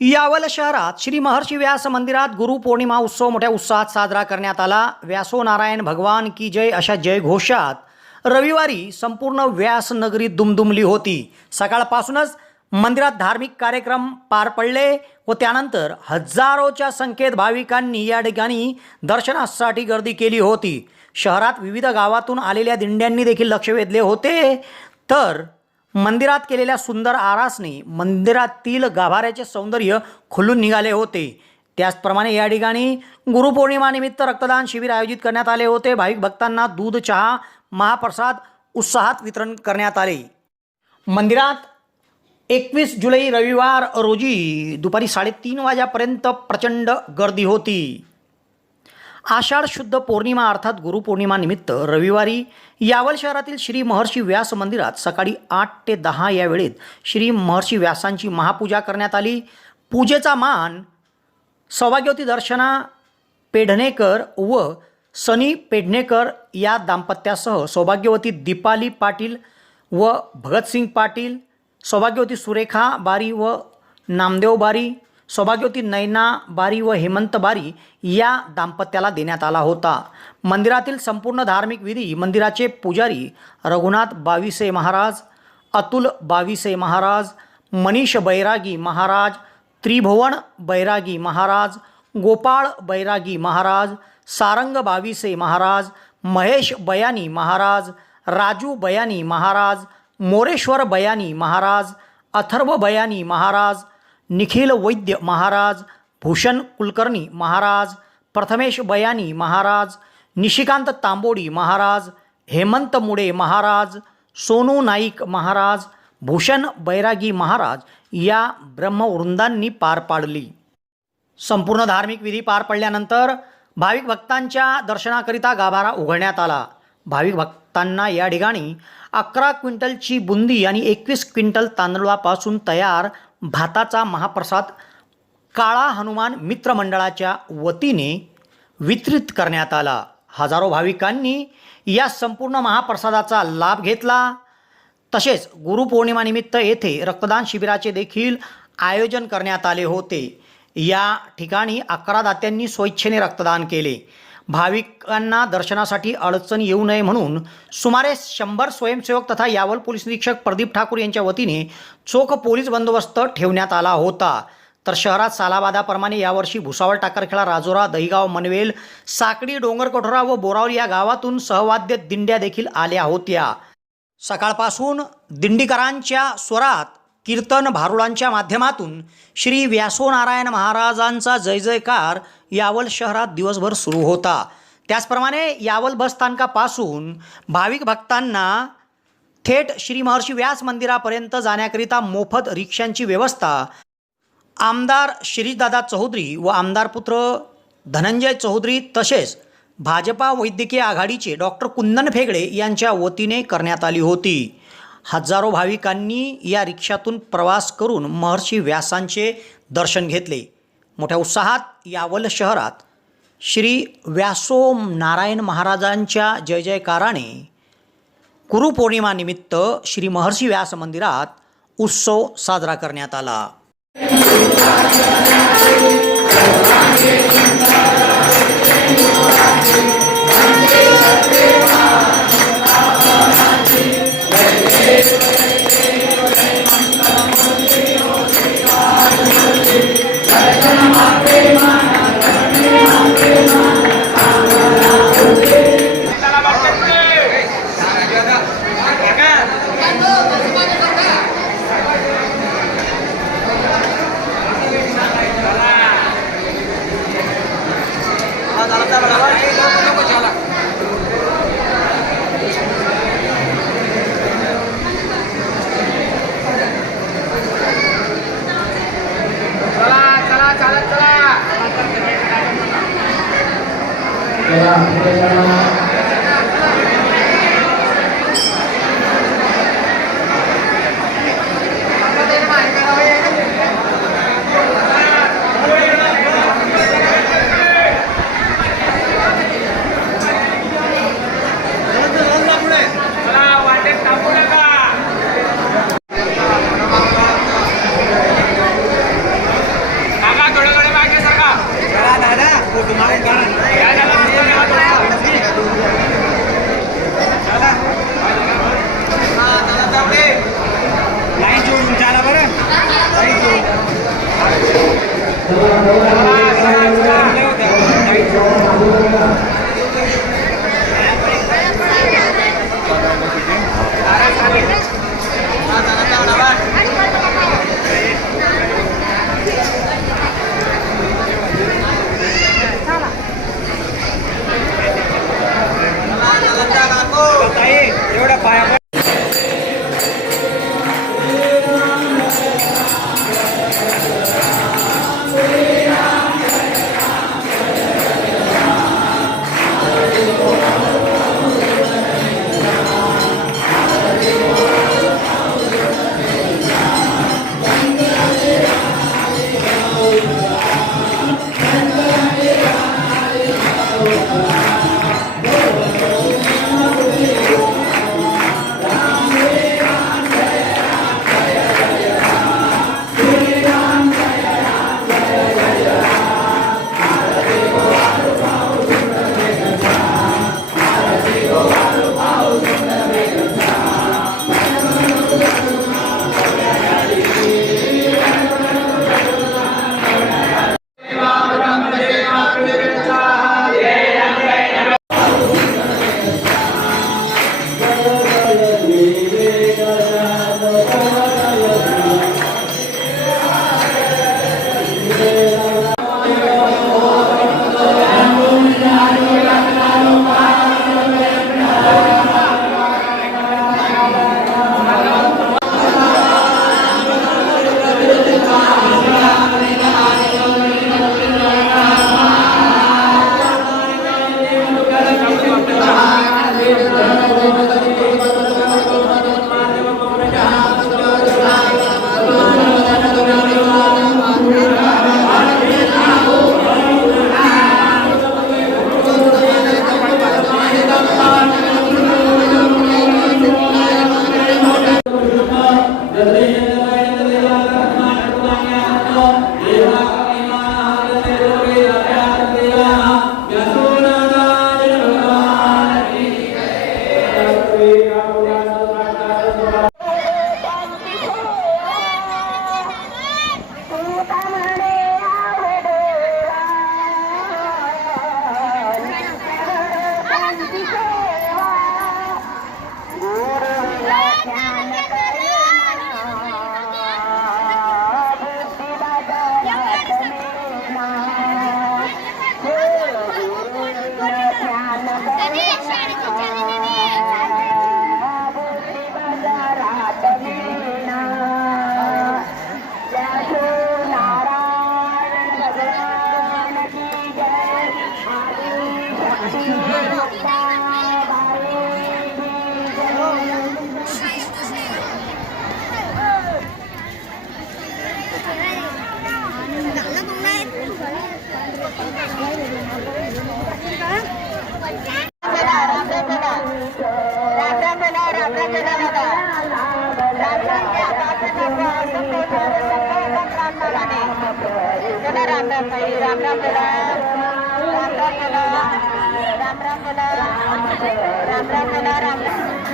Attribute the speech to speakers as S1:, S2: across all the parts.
S1: यावल शहरात श्री महर्षी व्यास मंदिरात गुरुपौर्णिमा उत्सव मोठ्या उत्साहात साजरा करण्यात आला. व्यासो नारायण भगवान की जय अशा जयघोषात रविवारी संपूर्ण व्यास नगरी दुमदुमली होती. सकाळपासूनच मंदिरात धार्मिक कार्यक्रम पार पडले व त्यानंतर हजारोच्या संख्येत भाविकांनी या ठिकाणी दर्शनासाठी गर्दी केली होती. शहरात विविध गावातून आलेल्या दिंड्यांनी देखील लक्ष वेधले होते. तर मंदिरात केलेल्या सुंदर आरासने मंदिरातील गाभाऱ्याचे सौंदर्य खुलून निघाले होते. त्याचप्रमाणे या ठिकाणी गुरुपौर्णिमानिमित्त रक्तदान शिबिर आयोजित करण्यात आले होते. भाविक भक्तांना दूध चहा महाप्रसाद उत्साहात वितरण करण्यात आले. मंदिरात एकवीस जुलै रविवार रोजी दुपारी साडेतीन वाजेपर्यंत प्रचंड गर्दी होती. आषाढ शुद्ध पौर्णिमा अर्थात गुरुपौर्णिमानिमित्त रविवारी यावल शहरातील श्री महर्षी व्यास मंदिरात सकाळी आठ ते दहा या वेळेत श्री महर्षी व्यासांची महापूजा करण्यात आली. पूजेचा मान सौभाग्यवती दर्शना पेढणेकर व सनी पेढणेकर या दाम्पत्यासह सौभाग्यवती दीपाली पाटील व भगतसिंग पाटील सौभाग्यवती सुरेखा बारी व नामदेव बारी सौभाग्यवती नैना बारी व हेमंत बारी या दाम्पत्याला देण्यात आला होता. मंदिरातील संपूर्ण धार्मिक विधी मंदिराचे पुजारी रघुनाथ बाविसे महाराज अतुल बाविसे महाराज मनीष बैरागी महाराज त्रिभुवन बैरागी महाराज गोपाळ बैरागी महाराज सारंग बाविसे महाराज महेश बयानी महाराज राजू बयानी महाराज मोरेश्वर बयानी महाराज अथर्व बयानी महाराज निखिल वैद्य महाराज भूषण कुलकर्णी महाराज प्रथमेश बयानी महाराज निशिकांत तांबोडी महाराज हेमंत मुडे महाराज सोनू नाईक महाराज भूषण बैरागी महाराज या ब्रह्मवृंदांनी पार पाडली. संपूर्ण धार्मिक विधी पार पडल्यानंतर भाविक भक्तांच्या दर्शनाकरिता गाभारा उघडण्यात आला. भाविक भक्तांना या ठिकाणी अकरा क्विंटलची बुंदी आणि एकवीस क्विंटल तांदळापासून तयार भाताचा महाप्रसाद काळा हनुमान मित्रमंडळाच्या वतीने वितरित करण्यात आला. हजारो भाविकांनी या संपूर्ण महाप्रसादाचा लाभ घेतला. तसेच गुरुपौर्णिमानिमित्त येथे रक्तदान शिबिराचे देखील आयोजन करण्यात आले होते. या ठिकाणी अकरा दात्यांनी स्वेच्छेने रक्तदान केले. भाविकांना दर्शनासाठी अडचण येऊ नये म्हणून सुमारे शंभर स्वयंसेवक तथा यावल पोलीस निरीक्षक प्रदीप ठाकूर यांच्या वतीने चोख पोलीस बंदोबस्त ठेवण्यात आला होता. तर शहरात सालाबादाप्रमाणे यावर्षी भुसावळ टाकरखेळा राजोरा दहिगाव मनवेल साकडी डोंगरकठोरा व बोरावली या गावातून सहवाद्य दिंड्या देखील आल्या होत्या. सकाळपासून दिंडीकरांच्या स्वरात कीर्तन भारुडांच्या माध्यमातून श्री व्यासोनारायण महाराजांचा जय जयकार यावल शहरात दिवसभर सुरू होता. त्याचप्रमाणे यावल बसस्थानकापासून भाविक भक्तांना थेट श्री महर्षी व्यास मंदिरापर्यंत जाण्याकरिता मोफत रिक्षांची व्यवस्था आमदार शिरीषदादा चौधरी व आमदार पुत्र धनंजय चौधरी तसेच भाजपा वैद्यकीय आघाडीचे डॉक्टर कुंदन फेगडे यांच्या वतीने करण्यात आली होती. हजारो भाविकांनी या रिक्षातून प्रवास करून महर्षी व्यासांचे दर्शन घेतले. मोठ्या उत्साहात यावल शहरात श्री व्यासो नारायण महाराजांच्या जय जयकाराने गुरुपौर्णिमानिमित्त श्री महर्षी व्यास मंदिरात उत्सव साजरा करण्यात आला.
S2: राम राम राम राम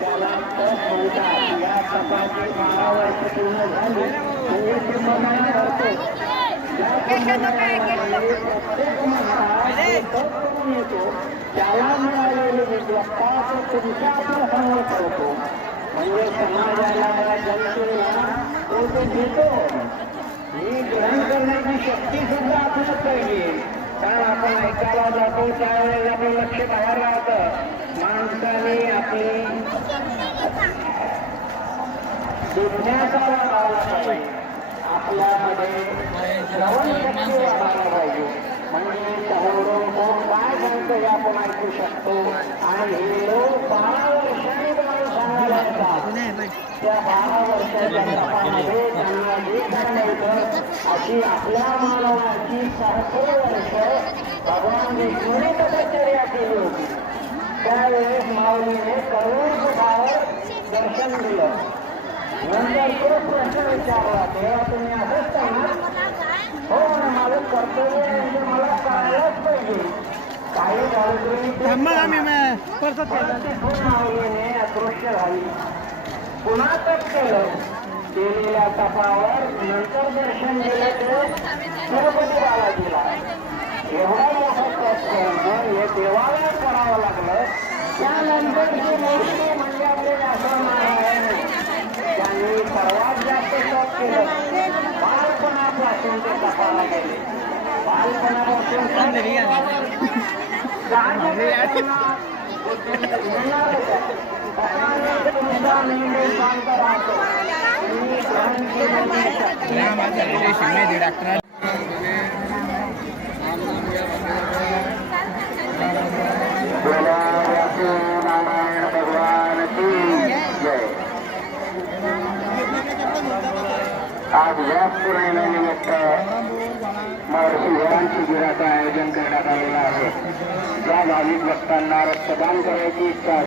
S2: त्याला तप या तपाची बारा वर्ष पूर्ण झाली करतो येतो त्याला मिळालेली विद्वत्ता तुमच्यासमोर करतो म्हणजे समाजाला जनतेला तो ते देतो ही ग्रहण करण्याची शक्ती सुद्धा आपल्यात पाहिजे कारण आपण ऐकायला जातो त्यावेळेला आपलं लक्ष बाहेर राहतं. माणसाने आपली जिज्ञासा वाढवायला पाहिजे. आपल्यामध्ये श्रवण शक्ती पाहिजे. म्हणजे कोण काय सांगतो हे आपण ऐकू शकतो. आणि हे लोक बारा त्या बारा वर्षाच्या तपामध्ये त्यांना काय मिळतं अशी आपल्या मानवाची सहस्र वर्ष भगवान विष्णूने तपश्चर्या केली होती त्यावेळेस माऊलीने करोड सुखावर दर्शन दिलं नंतर तो प्रश्न विचारला तेव्हा तुम्ही असंच सांगणार हो. माझं कर्तव्य म्हणजे मला करायलाच पाहिजे काही तिथून माऊलीने अदृश्य झाली पुन्हा तप केलं. केलेल्या तपावर नंतर दर्शन दिलं ते तिरुपती बालाजीला. एवढा मोठा तप करणं हे देवाला करावं लागलं. त्यानंतरची मूर्ती म्हणजे आपले व्यासराव नारायण त्यांनी सर्वात जास्त तप केलं. बालपणापासून ते तपाला गेले. बालपणापासून
S3: डॉक्टर आज व्यास पौर्णिमेनिमित्त महर्षी भगवान शिबिराचं आयोजन करण्यात आलेलं आहे. ज्या भाविक भक्तांना रक्तदान करायची इच्छा